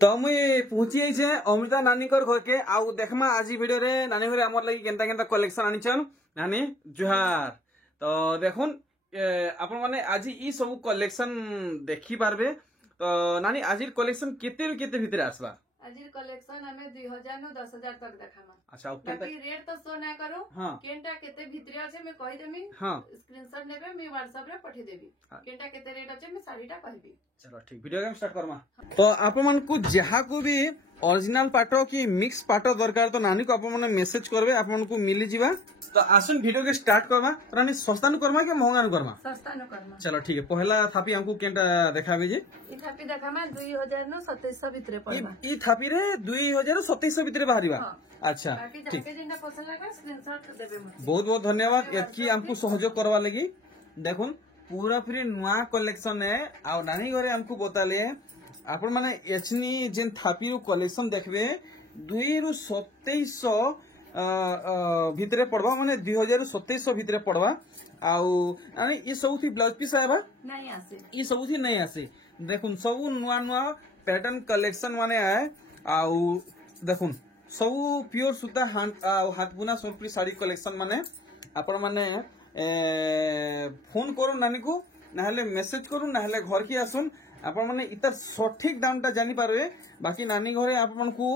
तो मुई पहुंची जाइछे अमृता नानी घर के आउ देखमा आज वीडियो रे नानी घर हमर लगी केनता केनता कलेक्शन आनिछन नानी जुहार। तो देखुन आपण माने आज ई सब कलेक्शन देखि पारबे। तो नानी आज कलेक्शन केते केते भीतर आसबा? आजिर कलेक्शन हमें 2000 नु 10000 तक देखामा। अच्छा बाकी रेट तो शो ना करू। हां केनटा केते भितरे अछि मैं कहि देमी। हां स्क्रीनशॉट नेबे मैं WhatsApp रे पठी देबी। केनटा केते रेट अछि मैं साड़ीटा कहबी। चलो ठीक वीडियो गेम स्टार्ट करमा। तो आपण मन को जहा को भी ओरिजिनल पाटो की मिक्स पाटो दरकार तो नानी को आपण मन मेसेज करबे आपण को मिली जिबा। तो आसन वीडियो के स्टार्ट करबा। रानी सस्ता नु करमा के महंगा नु करमा? सस्ता नु करमा। चलो ठीक है पहला थापी हमको केनटा देखाबे जे? ई थापी देखामा 2000 नु 2700 भितरे पड़बा। ई थापी रे 2000 2700 भितरे बाहरिबा। अच्छा ठीक बहुत बहुत धन्यवाद एतकी हमको सहयोग करवा लगी। देखुन पूरा फ्री नुआ कलेक्शन है आ नानी घरे हमको बताले आपण माने एचनी जेन थापी रो कलेक्शन देखबे 2 रु 2700 भितरे पड़वा माने 2700 भितरे पड़वा। आउ अने ई सबथि ब्लाउज पीस आबा नहीं आसे। ई सबथि नहीं आसे। देखुन सब नुआ नुआ पैटर्न कलेक्शन माने आए आउ देखुन सब प्योर सूता हाथ बुना सोनपुरी साड़ी कलेक्शन माने आपण माने फोन करू नानी को नाहले मेसेज करू नाहले घर की आसुन आपण माने इतर सठिक दाम ता जानी पारबे। बाकी नानी घरे आपण को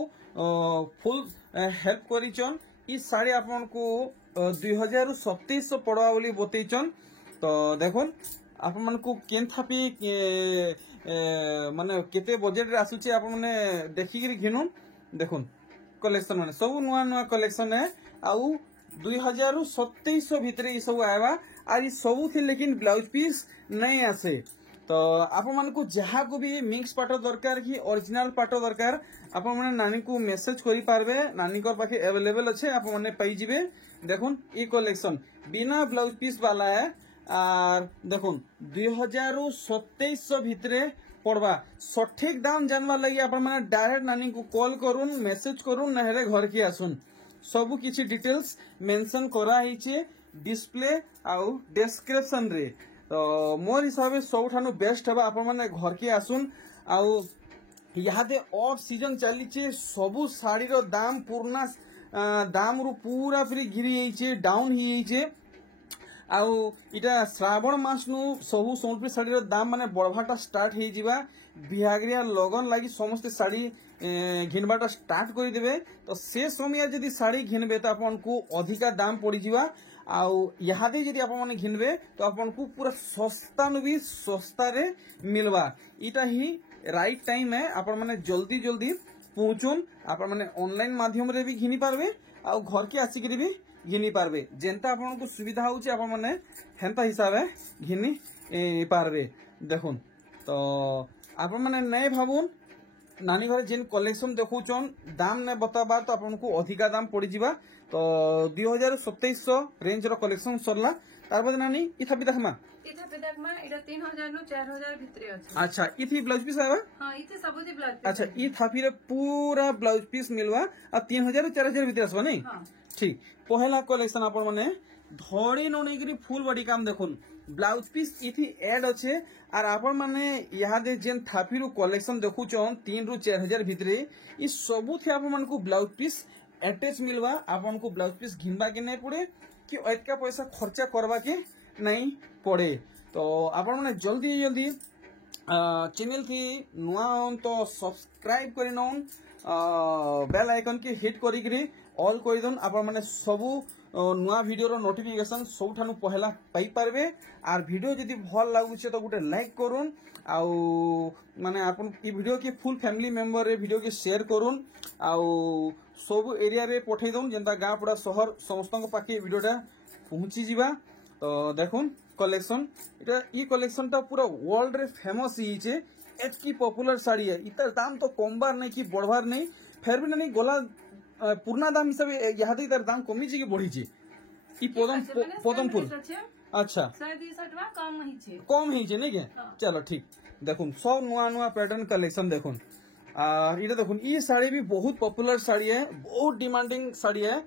फुल हेल्प करिचन। ई साड़ी आपण को 2700 पड़वा बोली बतैचन। तो देखुन आपण मन को केन थापी माने केते बजट रे आसुचे आपण माने देखि गिरी घिनुन। देखुन कलेक्शन माने सब नुआ नुआ कलेक्शन है आउ 2700 भितरे ई सब आएबा और ई सब थी लेकिन ब्लाउज पीस नहीं आसे। तो आपण मन को जहा को भी मिक्स पाटो दरकार की ओरिजिनल पाटो दरकार आपण माने नानी को मेसेज करि पारबे। नानी को पाखे अवेलेबल अच्छे आपण माने पाई जिबे। देखुन ई कलेक्शन बिना ब्लाउज पीस वाला है और देखुन 2700 भितरे पड़वा। सठिक दाम जानवा लगी आपण माने डायरेक्ट नानी को कॉल करूँ मेसेज करूँ नहले घर की आसुन सब किसी डिटेल्स मेंशन करा हिचे डिस्प्ले आउ डिस्क्रिप्शन रे। तो मोर हिसाब से सबठानु बेस्ट हबा आपण माने घर की आसुन आउ यादे ऑफ सीजन चलीचे सबु साड़ी रो दाम पूर्णा दाम रु पूरा फ्री गिरी जाइछे डाउन ही जाइछे। आउ इटा श्रावण मास नु सबु सोनपुरी साड़ी रो दाम माने बढ़वाटा स्टार्ट हे जिबा। बिहागरिया लगन लागी समस्त साड़ी घिनबाटा स्टार्ट कर देबे। तो से समय जदी साड़ी घिनबे तो आपन को अधिका दाम पड़ी जिबा। आउ यहादे जदी आपन माने घिनबे तो आपन को पूरा सस्ता नु भी सस्ता रे मिलवा। इटा ही राइट टाइम है आपन माने जल्दी जल्दी पहुंचुन आपन माने ऑनलाइन माध्यम रे भी घिनी पारबे आउ घर के आसी करी भी घिनी पारबे। जेंता आपन को सुविधा होउची आपन माने हेंता हिसाब है घिनी पारबे। देखुन तो आपन माने नै भाबुन नानी घरे जेन कलेक्शन देखुचन दाम ने बताबा तो आपन को अधिका दाम पड़ी जिबा। तो 2700 रेंज रो कलेक्शन सरला तार बाद नानी इथा भी देखमा इटा 3000 नु 4000 भितरे अछि। अच्छा इथि ब्लाउज पीस आबा? हां इथि सबुदी ब्लाउज पीस। अच्छा ई थापी रे पूरा ब्लाउज पीस मिलवा आ 3000 4000 भितरे आसबा नहीं? हां ठीक। पहला कलेक्शन आपन माने धड़ी न नेगिरी फुल बॉडी काम देखुन ब्लाउज पीस इथि ऐड अच्छे और आपण माने यहादे जेन थापी रो कलेक्शन देखुचन 3 रु 4000 भितरे ई सबु थे आपण मन को ब्लाउज पीस अटैच मिलवा। आपण को ब्लाउज पीस घिनबा के नहीं पड़े कि एतका पैसा खर्चा करवा के नहीं पड़े। तो आपण माने जल्दी जल्दी चैनल की नुआ तो सब्सक्राइब करि नउन बेल आइकन के हिट करी ऑल कर दन आपण माने सबु नुआ वीडियो रो नोटिफिकेशन सबठानु पहला पाई पारबे। आर वीडियो जदी भल लागुचे तो गुटे लाइक करूँ आउ माने आपण ई वीडियो के फुल फैमिली मेंबर रे वीडियो के शेयर करूँ आउ सब एरिया रे पठै दउन जेंता गाँ पड़ा शहर समस्त पाखे वीडियोटा पहुंची जिबा। तो देखुन कलेक्शन इटा ई कलेक्शन ता पूरा वर्ल्ड रे फेमस ही छे एतकी पॉपुलर साड़ी है। इतर दाम तो कमबार नहीं कि बढ़वार नहीं फिर भी नहीं गोला पुरना दाम हिसाब यहादे इतर दाम कमी छी कि बढ़ी छी ई पदमपुर। अच्छा कम ही छे नहीं के? चलो ठीक। देखुन सब नुआ नुआ पैटर्न कलेक्शन देखुन इटा देखुन ई साड़ी भी बहुत पॉपुलर साड़ी है बहुत डिमांडिंग साड़ी है।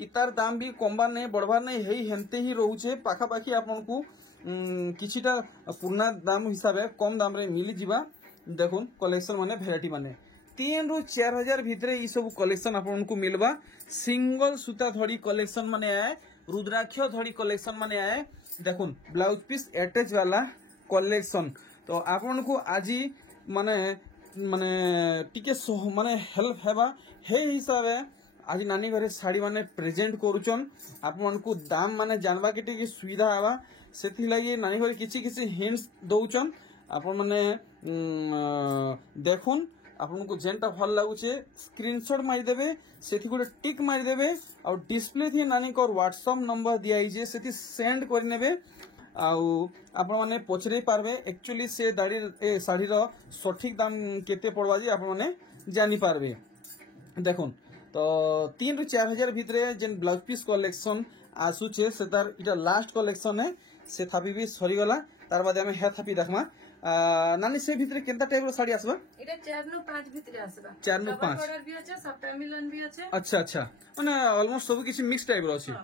इतार दाम भी कमबार नहीं बढ़वार नहीं है हेनते ही रोचे पाखापाखी आपन को किछिटा पुरना दाम हिसाब कम दाम रे मिली जिबा। देखुन कलेक्शन माने भेराइटी माने 3 ରୁ 4000 भितरे ई सब कलेक्शन आपको मिलवा सिंगल सूता धड़ी कलेक्शन माने आए रुद्राक्ष धड़ी कलेक्शन माने आए देखुन ब्लाउज पीस अटैच वाला कलेक्शन तो आपको आज माने माने टिके माने हेल्प हेबा हे हिसाब आज नानी घरे साड़ी माने प्रेजेंट करूचन आपको दाम माने जानवा के टिके सुविधा हवा सेथि लगी नानी घरे किछि किछि हिंट्स दउचन आप माने देखुन आपको जेनटा भल लगुचे स्क्रीनशॉट मारिदेवे से गोटे टिक मारिदेवे और डिस्प्ले थी नानी को व्हाट्सएप नंबर दिखाई से सेंड करने आप पचरे पार्बे एक्चुअली से शाढ़ी सठिक दाम केते पड़वा जे आप जानी पार्बे देखुन तो 3 ରୁ 4000 भितरे जेन ब्लाउज पीस कलेक्शन आसुचे से तार इटा लास्ट कलेक्शन है से थापी भी सरीगला तार बाद आमे हे थापी देखमा नानी से भितरे केनता टाइप रो साड़ी आसबा एटा 4 नु 5 भितरे आसबा 4 नु 5 ऑर्डर भी আছে सप्ताह मिलन भी আছে अच्छा अच्छा माने ऑलमोस्ट सब किसी मिक्स टाइप रो अछि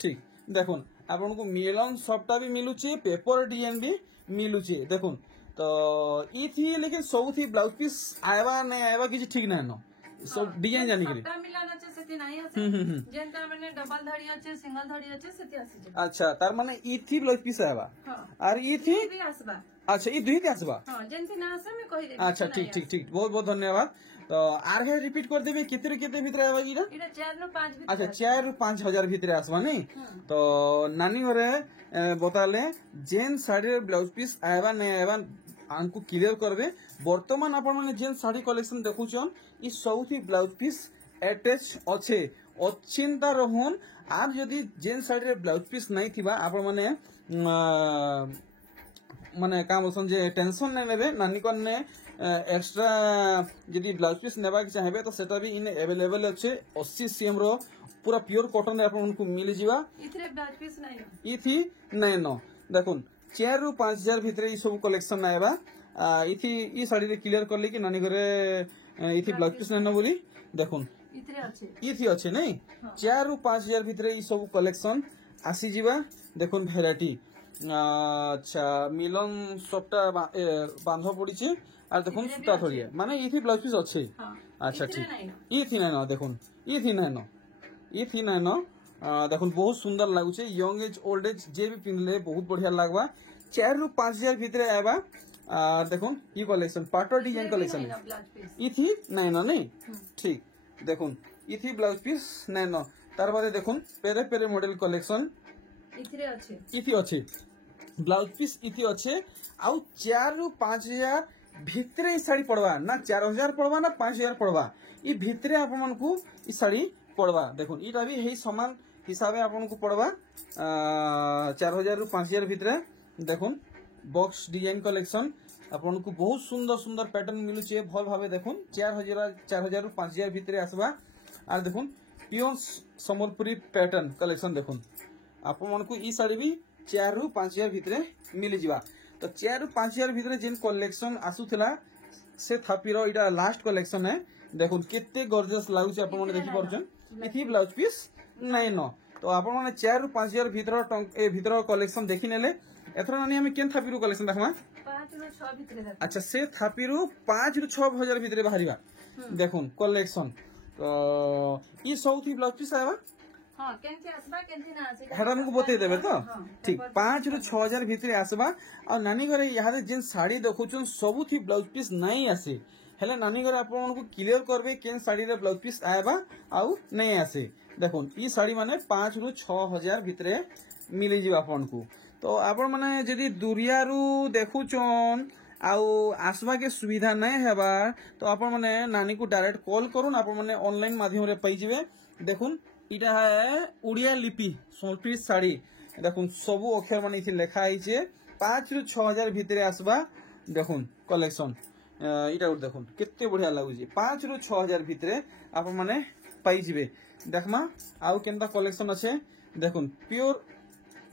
ठीक देखुन आपनको मिलन सबटा भी मिलुचे पेपर डिजाइन भी मिलुचे देखुन तो ई थी लेकिन सब थी ब्लाउज पीस आएबा नै आएबा किछि ठीक नै न सब डिजाइन जानि के सप्ताह मिलन আছে সেটি নাই আছে যেনটা মানে ডবল ধড়ি আছে সিঙ্গেল ধড়ি আছে সেটি আসিছে अच्छा तार माने ई थी ब्लाउज पीस आएबा और ई थी भी आसबा अच्छा ई दुई थी आसबा हां जेनती ना आसे मैं कहि दे अच्छा ठीक ठीक ठीक बहुत बहुत धन्यवाद तो आर है रिपीट कर देबे केते केते भीतर आबा जीरा एटा 4 नु 5 भितरे अच्छा 4 ରୁ 5000 भीतर आसबा नहीं तो नानी घरे बताले जेन साड़ी ब्लाउज पीस आएबा नै आएबा आंकु क्लियर करबे वर्तमान आपण माने जेन साड़ी कलेक्शन देखुछन ई सबथि ब्लाउज पीस अटैच अच्छे अचिंता रहन आर जदि जेन साड़ी रे ब्लाउज पीस नहीं थिबा आपण माने माने का बोलसन जे टेंशन नै नेबे नानी कोने एक्स्ट्रा जदि ब्लाउज पीस नेबा के चाहेबे तो सेटा भी इन अवेलेबल अच्छे 80 सीएम रो पूरा प्योर कॉटन रे आपनको मिल जिवा इथरे ब्लाउज पीस नै ई थी नै न देखुन 4 ରୁ 5000 भितरे ई सब कलेक्शन आएबा इथि ई साड़ी रे क्लियर करले कि नानी घरे इथि ब्लाउज पीस नै न बोली देखुन इथरे अच्छे इथि अच्छे नै 4 ରୁ 5000 भितरे ई सब कलेक्शन आसी जिवा देखुन वैरायटी अच्छा मिलन सबटा बांध पड़ी और देखुन सूता थोड़ी माने इथि ब्लाउज पीस अच्छे अच्छा ठीक इथि नै न देखुन इथि नै न इथि नै न देखुन बहुत सुंदर लगुचे यंग एज ओल्ड एज जे भी पिनले बहुत बढ़िया लागबा 4 ରୁ 5000 भितरे आएबा देखुन ई कलेक्शन पाटर डिजाइन कलेक्शन इथि नै न नहीं ठीक देखुन इथि ब्लाउज पीस नै न तार बादे देखुन पेरे पेरे मॉडल कलेक्शन इथि अच्छे ब्लाउज पीस इथि अच्छे आउ 4 ରୁ 5000 भितरे ई साड़ी पड़वा ना 4000 पड़वा ना 5000 पड़वा ई भितरे आपन को ई साड़ी पड़वा देखुन इटा भी हे समान हिसाब आपको पड़वा 4000 ରୁ 5000 भितरे देखुन बॉक्स डिजाइन कलेक्शन आपको बहुत सुंदर सुंदर पैटर्न मिलुचे भल भावे देखुन 4000 ରୁ 5000 भितरे आसबा आर देखुन पियोर संबलपुरी पैटर्न कलेक्शन देखुन आपको ई साड़ी भी 4 ରୁ 5000 भितरे मिल जिवा तो 4 ରୁ 5000 भितरे जेन कलेक्शन आसुथिला से थापीरो इटा लास्ट कलेक्शन है देखुन केते गॉर्जियस लागुचे आपण माने देखि परछन इथि ब्लाउज पीस नै न तो आपण माने 4 ରୁ 5000 भितर कलेक्शन देखि नेले एथरा नानी हम केन थापीरो कलेक्शन देखमा 5 ରୁ 6 भितरे अच्छा से थापीरो 5 ରୁ 6000 भितरे बाहरिबा देखुन कलेक्शन तो ई सौथी ब्लाउज पीस आबा हां केनथि आसबा केनथि ना आसे हेरा हमको बतै देबे तो ठीक 5 ରୁ 6000 भितरे आसबा और नानी घरे यहाँ जेन साड़ी देखुछन सबुथी ब्लाउज पीस नहीं आसे हेले नानी घरे आपको क्लियर करबे केन साड़ी रे ब्लाउज पीस आएबा आउ नहीं आसे देखुन ई साड़ी माने 5 ରୁ 6000 भितरे मिली जिवा आपनको तो आपण माने जदी दुरिया रू देखुछन आउ आसबा के सुविधा नहीं हेबा तो आपण माने नानी को डायरेक्ट कॉल करूँ आपण माने ऑनलाइन माध्यम रे पाई जिवे देखुन इटा है उड़िया लिपि संस्कृत साड़ी देखुन सबु अक्षर माने इथि लिखा आइचे 5 ରୁ 6000 भितरे आसबा देखुन कलेक्शन इटा देखुन केते बढ़िया लागुची 5 ରୁ 6000 भितरे आपण माने पाई जिवे देखमा आउ केनता कलेक्शन अच्छे देखुन प्योर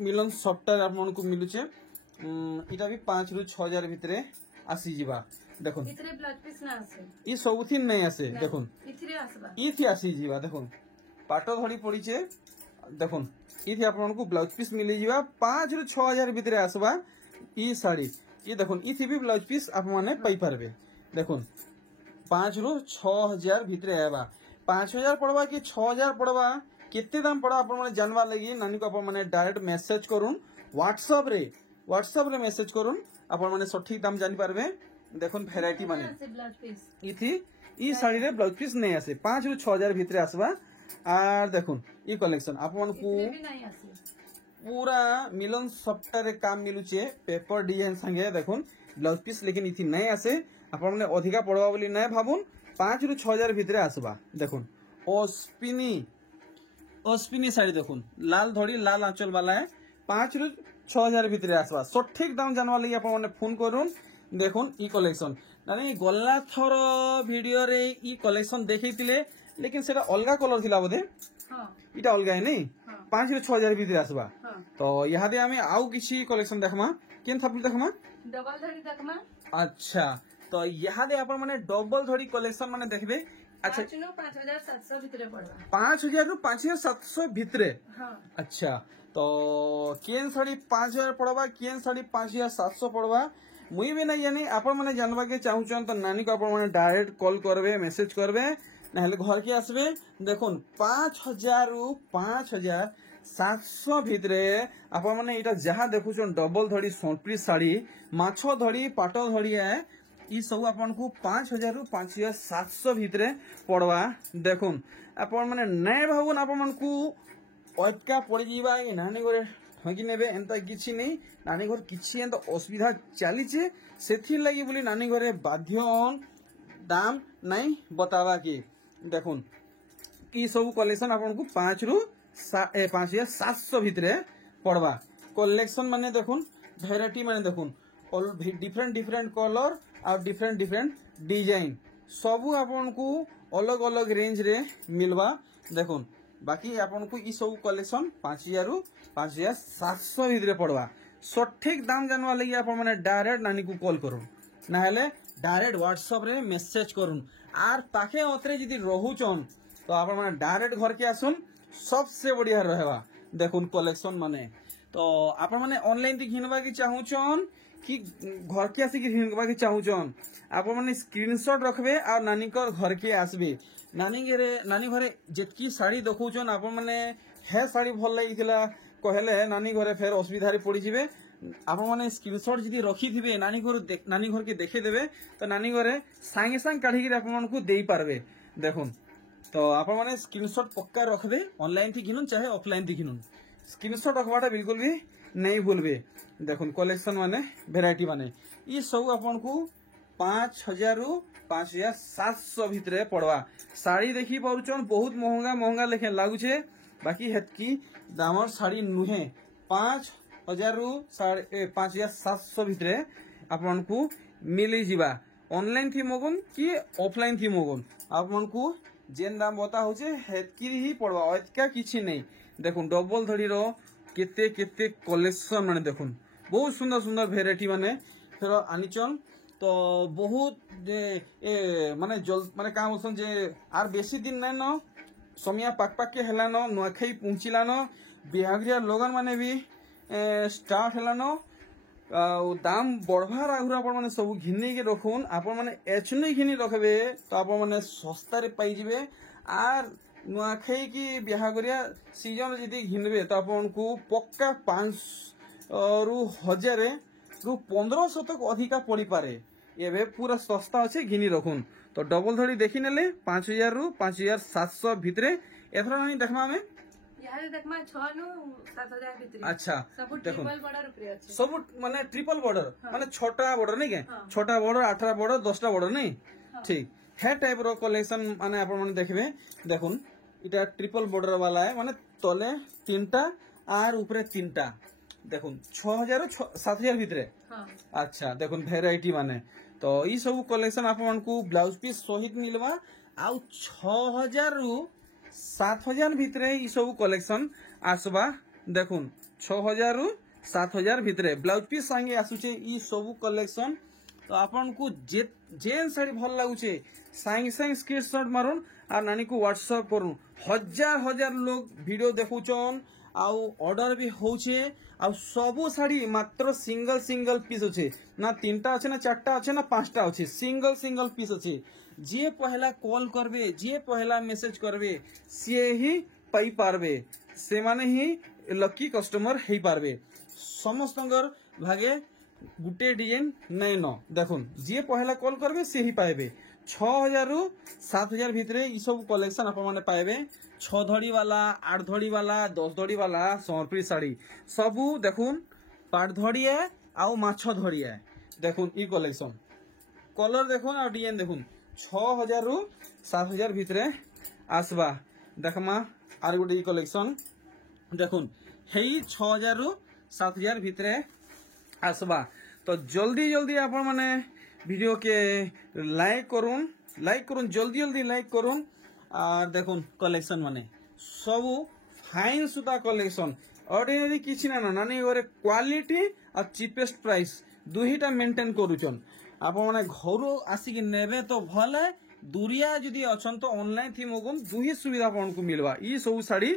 मिलन सॉफ्टवेयर आपन को मिलुचे इटा भी 5 ରୁ 6000 भितरे आसी जिबा देखुन इतरे ब्लाउज पीस ना आसे ई सबुथि नहीं आसे देखुन इथरे आसबा इथि आसी जिबा देखुन पाटो धड़ी पड़ीचे देखुन इथि आपन को ब्लाउज पीस मिली जिबा 5 ରୁ 6000 भितरे आसबा ई साड़ी ये देखुन इथि भी ब्लाउज पीस आप माने पाई पारबे देखुन 5 रु 6000 भितरे आएबा 5000 पड़वा कि 6000 पड़वा केते दाम पड़ा आपण माने जानवा लगी नानी को आपण माने डायरेक्ट मेसेज करूँ व्हाट्सएप रे मेसेज करूँ आपण माने सठिक दाम जानि पारबे देखुन भेराइटी माने ब्लाउज पीस इथि ई साड़ी रे ब्लाउज पीस नहीं आसे 5 रु 6000 भितरे आसबा आर देखुन ई कलेक्शन आपण को भी नहीं आसी पूरा मिलन सप्ताह रे काम मिलुचे पेपर डिजाइन संगे देखुन ब्लाउज पीस लेकिन इथि नहीं आसे आपण माने अधिका पड़वा बोली नहीं भाबुन 5 रु 6000 भितरे आसबा देखुन ओस्पिनी साड़ी देखुन लाल धड़ी लाल आंचल वाला है 5 रु 6000 भितरे आसबा सठिक दाम जानवा लगी आपण माने फोन करूँ देखुन ई कलेक्शन नानी गला थर वीडियो रे ई कलेक्शन देखैतिले लेकिन सेटा अलगा कलर थिला बोधे हां इटा अलगा है नहीं 5 रु 6000 भितरे आसबा हां तो यहाँ दे आमे आउ किसी कलेक्शन देखमा केन थापल देखमा डबल धड़ी देखमा अच्छा तो यहाँ दे आपण माने डबल धड़ी कलेक्शन माने देखबे अच्छा 5700 भितरे पड़वा 5000 रु 5700 भितरे हां अच्छा तो केन साड़ी 5000 पड़वा केन साड़ी 5700 पड़वा मुई भी नहीं जानी आपण माने जानवा के चाहूचन तो नानी को आपण माने डायरेक्ट कॉल करबे मेसेज करबे नहले घर के आसबे देखुन 5000 रु 5700 भितरे आपण माने इटा जहाँ देखुचन डबल धड़ी सोनप्री साड़ी माछो धड़ी पाटो धड़ी है ई सब अपन को 5000 रु 5700 भितरे पड़वा देखुन आपण माने नै भाबुन आपण को अटका पड़ जीवा ए नानी घरे ठगी नेबे एंता किछि नहीं नानी घर किछि एंता असुविधा चलीचे सेथि लागि बोली नानी घरे बाध्यन दाम नहीं बतावा की देखुन ई सब कलेक्शन आपण को 5 रु 5700 भितरे पड़वा कलेक्शन माने देखुन वेराइटी माने देखुन ऑल डिफरेंट कलर और डिफरेंट डिजाइन सबू आपण को अलग अलग रेंज रे मिलवा देखुन बाकी आपण को ई सब कलेक्शन 5000 रु 5700 भितरे पड़वा सठिक दाम जानवा लगी आपण माने डायरेक्ट नानी को कॉल करूँ ना हेले डायरेक्ट व्हाट्सएप रे मेसेज करूँ आर पाखे अतरे जदि रहुचन तो आपण माने डायरेक्ट घर के आसुन सबसे बढ़िया रहवा देखुन कलेक्शन माने तो आपण माने ऑनलाइन ती घिनबा के चाहूचन कि घर के आसी के घिनबा के चाहूचन आपण माने स्क्रीनशॉट रखबे और नानी को घर के आसबे नानी घरे जेतकी साड़ी देखौचन आपण माने हे साड़ी भल लागिथिला कहले नानी घरे फेर असुविधा रे पड़ी जिवे आपण माने स्क्रीनशॉट जदी रखी थिबे नानी घर के देखे देबे तो नानी घरे संगे संग काढी के आपण को देई पारबे देखुन तो आपण माने स्क्रीनशॉट पक्का रखबे ऑनलाइन थी घिनुन चाहे ऑफलाइन थी घिनुन स्क्रीनशॉट रखवाटा बिल्कुल भी नहीं भूलबे देखुन कलेक्शन माने वेराइटी माने ई सब आपण को 5000 रु 5700 भितरे पड़वा साड़ी देखी पारुचन बहुत महंगा लेखे लागुचे बाकी हेतकी दामर साड़ी नुहे 5000 रु 5700 भितरे आपण को मिली जिबा ऑनलाइन थी मगन कि ऑफलाइन थी मगन आपण को जेन दाम बता होचे हेतकी ही पड़वा अतका किछि नहीं देखुन डबल धड़ी रो केते कलेक्शन माने देखुन बहुत सुंदर वेराइटी माने फेर आनिचन तो बहुत माने माने का बोलसन जे आर बेसी दिन नै न समिया पाक के हेला न नुआखाई पहुंचिला न बिहागरिया लोगन माने भी स्टार्ट हेला न दाम बढ़वार आगुर आपण माने सब घिनी के रखुन आपण माने एचनी घिनी रखबे तो आपण माने सस्ता रे पाई जिवे आर नुआखाई की बिहागरिया सीजन जदी घिनबे तो आपण को पक्का 500 रु 1000 रु 1500 तक अधिका पड़ी पारे एबे पूरा सस्ता अच्छे घिनी रखुन तो डबल धड़ी देखी नेले 5000 रु 5700 भितरे एथरा नहीं देखमा में यार देखमा 6 नु 7000 भितरे अच्छा सब देखो ट्रिपल बॉर्डर ऊपर अछि सब माने ट्रिपल बॉर्डर माने छोटा बॉर्डर नहीं के छोटा बॉर्डर 18 बॉर्डर 10टा बॉर्डर नहीं ठीक है टाइप रो कलेक्शन माने आपण माने देखबे देखुन इटा ट्रिपल बॉर्डर वाला है माने तले 3टा आर ऊपर 3टा देखुन 6000 7000 भितरे अच्छा देखुन वेराइटी माने तो ई सब कलेक्शन आपण को ब्लाउज पीस सहित मिलवा आ 6000 रु 7000 भितरे ई सब कलेक्शन आसबा देखुन 6000 रु 7000 भितरे ब्लाउज पीस संगे आसुचे ई सब कलेक्शन तो आपण को जेन साड़ी भल लागुचे संगे संगे स्क्रीनशॉट मारुन आ नानी को व्हाट्सएप करूँ हजार लोग वीडियो देखुचन आउ ऑर्डर भी होचे आउ सबु साड़ी मात्र सिंगल पीस अच्छे ना 3टा अच्छे ना 4टा अच्छे ना 5टा अच्छे सिंगल पीस अच्छे जे पहला कॉल करबे जे पहला मेसेज करबे सी ही पाई पारबे से माने ही लकी कस्टमर हेई पारबे समस्तंगर भागे गुटे डिजाइन नहीं न देखुन जे पहला कॉल करबे से ही पाएबे 6000 रु 7000 भितरे ई सब कलेक्शन आपण माने पाएबे 6 धड़ी वाला 8 धड़ी वाला 10 धड़ी वाला समर्पी साड़ी सबू देखुन पाट धड़ी है आउ माछ धड़ी है देखुन ई कलेक्शन कलर देखुन आ डिजाइन देखुन 6000 रु 7000 भितरे आसबा देखमा आर गुटे ई कलेक्शन देखुन हेई 6000 रु 7000 भितरे आसबा तो जल्दी जल्दी आपण माने वीडियो के लाइक करुन जल्दी जल्दी लाइक करुन और देखुन कलेक्शन माने सबू फाइन सुता कलेक्शन ऑर्डिनरी किछि ना नानी गोरे क्वालिटी और चीपेस्ट प्राइस दुहीटा मेंटेन करूचन आपण माने घरु आसी कि नेबे तो भले दूरिया जदी अछन तो ऑनलाइन थी मगुन दुही सुविधा आपण को मिलवा ई सब साड़ी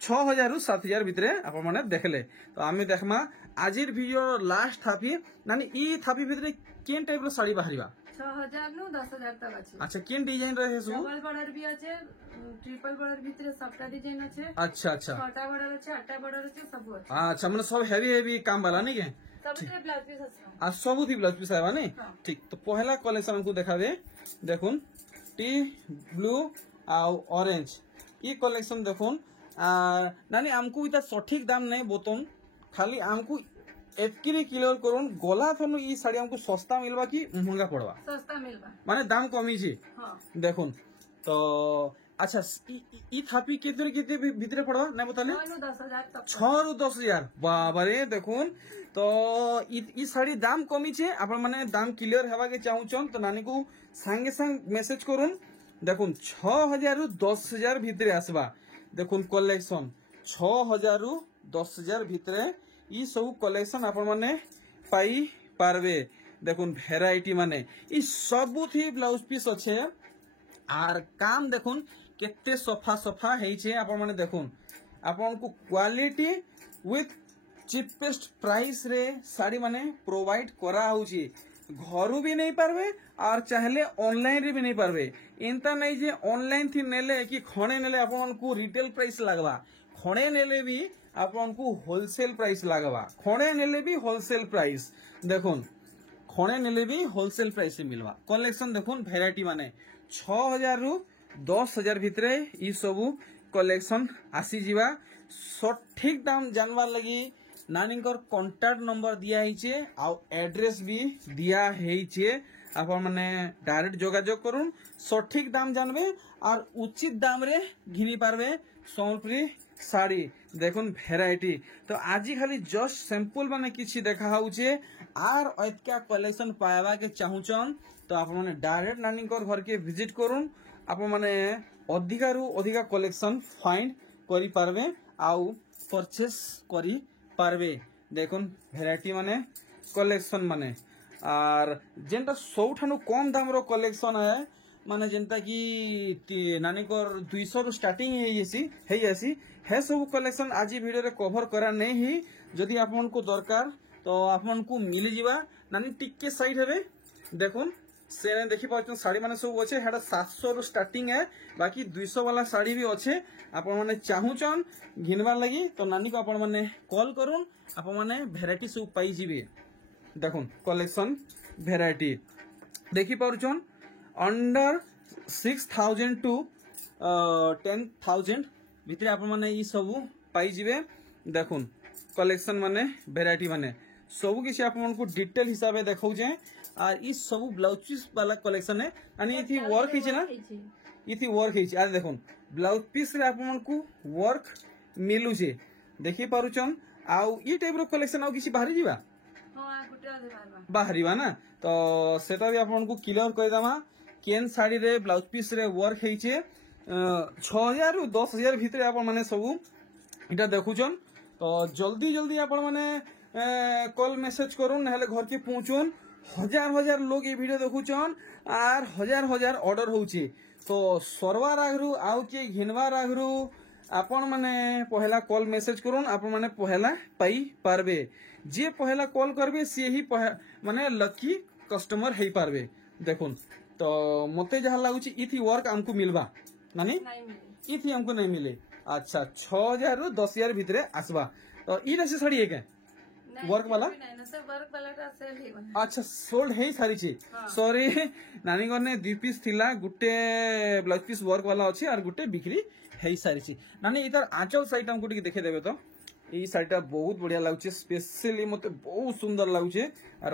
6000 रु 7000 भितरे आपण माने देखले तो आमे देखमा आजिर वीडियो लास्ट थापी नानी ई थापी भितरे केन टाइप रो साड़ी बाहरिबा 6000 नु 10000 तक अछि अच्छा केन डिजाइन रहे सु डबल बॉर्डर भी अछि ट्रिपल बॉर्डर भितरे सबटा डिजाइन अछि अच्छा अच्छा छोटा बॉर्डर अछि आठटा बॉर्डर अछि सब अछि अच्छा माने सब हेवी काम वाला नहीं के सबटे ब्लाउज पीस अछि आ सब थी ब्लाउज पीस आबा नहीं हाँ। ठीक तो पहला कलेक्शन हमको देखाबे देखुन टी ब्लू आ ऑरेंज ई कलेक्शन देखुन नानी हमको इता सठिक दाम नहीं बोतन खाली हमको एतकी क्लियर करूँ गला थनु ई साड़ी हमको सस्ता मिलवा कि महंगा पड़वा सस्ता मिलबा माने दाम कमी छी हां देखुन तो अच्छा ई थापी केते भीतर पड़वा नहीं बताले 10000 तक 6 रु 10000 बाबा रे देखुन तो ई साड़ी दाम कमी छे आपण माने दाम क्लियर हेबा के चाहूचन तो नानी को संगे संग मैसेज करूँ देखुन 6000 रु 10000 भीतर आसबा देखुन कलेक्शन 6000 रु 10000 भितरे ई सब कलेक्शन आपण माने पाई पारबे देखुन भेराइटी माने ई सबु थी ब्लाउज पीस अच्छे आर काम देखुन केते सफा सफा हेई छे आपण माने देखुन आपण को क्वालिटी विथ चीपेस्ट प्राइस रे साड़ी माने प्रोवाइड करा होची घरु भी नहीं पारबे और चाहले ऑनलाइन रे भी नहीं पारबे इनता नहीं जे ऑनलाइन थी नेले कि खणे नेले आपण को रिटेल प्राइस लागबा खणे नेले भी आपण को होलसेल प्राइस लागबा खणे नेले भी होलसेल प्राइस देखुन खणे नेले भी होलसेल प्राइस से मिलवा कलेक्शन देखुन वैरायटी माने 6000 रु 10000 भितरे ई सबु कलेक्शन आसी जीवा सठिक दाम जानवार लगी नानीकर कांटेक्ट नंबर दिया हिचे आ एड्रेस भी दिया हेइचे आपण माने डायरेक्ट जोगाजोग करूँ सठिक दाम जानबे और उचित दाम रे घिनी पारबे सम्बलपुरी साड़ी देखुन भेराइटी तो आज खाली जस्ट सैंपल माने किछि देखा होउचे आर एतका कलेक्शन पाएबा के चाहूचन तो आपण माने डायरेक्ट नानीकर घर के विजिट करूँ आपण माने अधिका रु अधिका कलेक्शन फाइंड करि पारबे आउ परचेस करि पारबे देखुन भेराइटी माने कलेक्शन माने आर जेंटा सबठानु कम दाम रो कलेक्शन है माने जेंता कि नानीकर 200 रु स्टार्टिंग हेई आसी हे सब कलेक्शन आज वीडियो रे कवर करा नहीं ही जदि आपन को दरकार तो आपन को मिल जीवा नानी टिके साइड हेबे देखुन से देखि पाछन साड़ी माने सब अच्छे हेडा 700 रु स्टार्टिंग है बाकी 200 वाला साड़ी भी अच्छे आपण माने चाहूचन घिनबार लगी तो नानी को आपण माने कॉल करूँ आपण माने भेराइटी सब पाई जीवे देखुन कलेक्शन भेराइटी देखि पारुचन अंडर 6000 टू 10000 भितरे आपण माने ई सब पाई जीवे देखुन कलेक्शन माने भेराइटी माने सब किसी आपण को डिटेल हिसाब से देखौ जे और ई सब ब्लाउज पीस वाला कलेक्शन है यानी इथि वर्क हिचे ना इथि वर्क हिचे आ देखुन ब्लाउज पीस रे आपण को वर्क मिलु जे देखि पारुचन आउ ई टाइप रो कलेक्शन आउ किसी बाहरी जीवा हां गुटे आधे बारबा बाहरीबा ना तो सेटा भी आपण को क्लियर कर दमा केन साड़ी रे ब्लाउज पीस रे वर्क हिचे 6000 रु 10000 भितरे आपण माने सब इटा देखुचन तो जल्दी जल्दी आपण माने कॉल मैसेज करूँ ना घर के पहुँचुन हजार हजार लोग ये वीडियो देखुचन आर हजार हजार ऑर्डर होउची तो सरवार आगरू आउ के घिनवार आगरू आपण माने पहला कॉल मैसेज करूँ आपण माने पहला पाई पारबे जे पहला कॉल करबे से ही माने लकी कस्टमर हेई पारबे देखुन तो मते जहाँ लगुच इथी वर्क हमको मिलवा नानी नहीं मिले इथी हमको नहीं मिले। अच्छा 6000 रु 10000 भितरे आसवा। तो ई रसी साड़ी है नहीं, वर्क वाला नहीं ना सर वर्क वाला का सेल ही बना अच्छा सोल्ड है सारी सॉरी नानी घर ने 2 पीस थिला गुटे ब्लाउज पीस वर्क वाला अच्छी और गुटे बिक्री है सारी नानी इधर आंचल साइड हमको टिके देखे देबे तो ई साइडटा बहुत बढ़िया लागुचे स्पेशली मते बहुत सुंदर लागुचे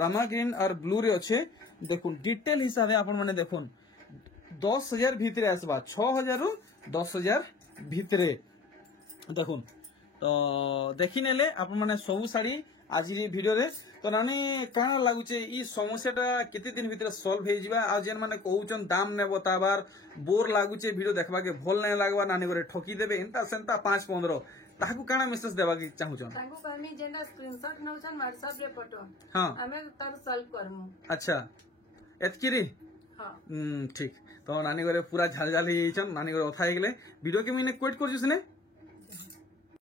रामा ग्रीन और ब्लू रे अच्छे देखुन डिटेल हिसाब से आपण माने देखुन 10000 भितरे आसबा 6000 रु 10000 भितरे देखुन तो देखी नेले आपण माने सब साड़ी आज वीडियो रे तो नानी काना लागुचे ई समस्याटा केते दिन भितर सॉल्व हे जिबा आ जेन माने कहउचन दाम ने बताबार बोर लागुचे वीडियो देखबा के भल नै लागबा नानी करे ठकी देबे एंता सेंता 5-15 ताकू काना मैसेज देबा के चाहूचन तांको कहमी जेना स्क्रीनशॉट नउचन व्हाट्सएप रे फोटो हां हमें तर सॉल्व करमु अच्छा एतकिरी हां ठीक तो नानी करे पूरा झाल झाल हे नानी करे अथा हे गेले वीडियो के मने क्विट कर जसने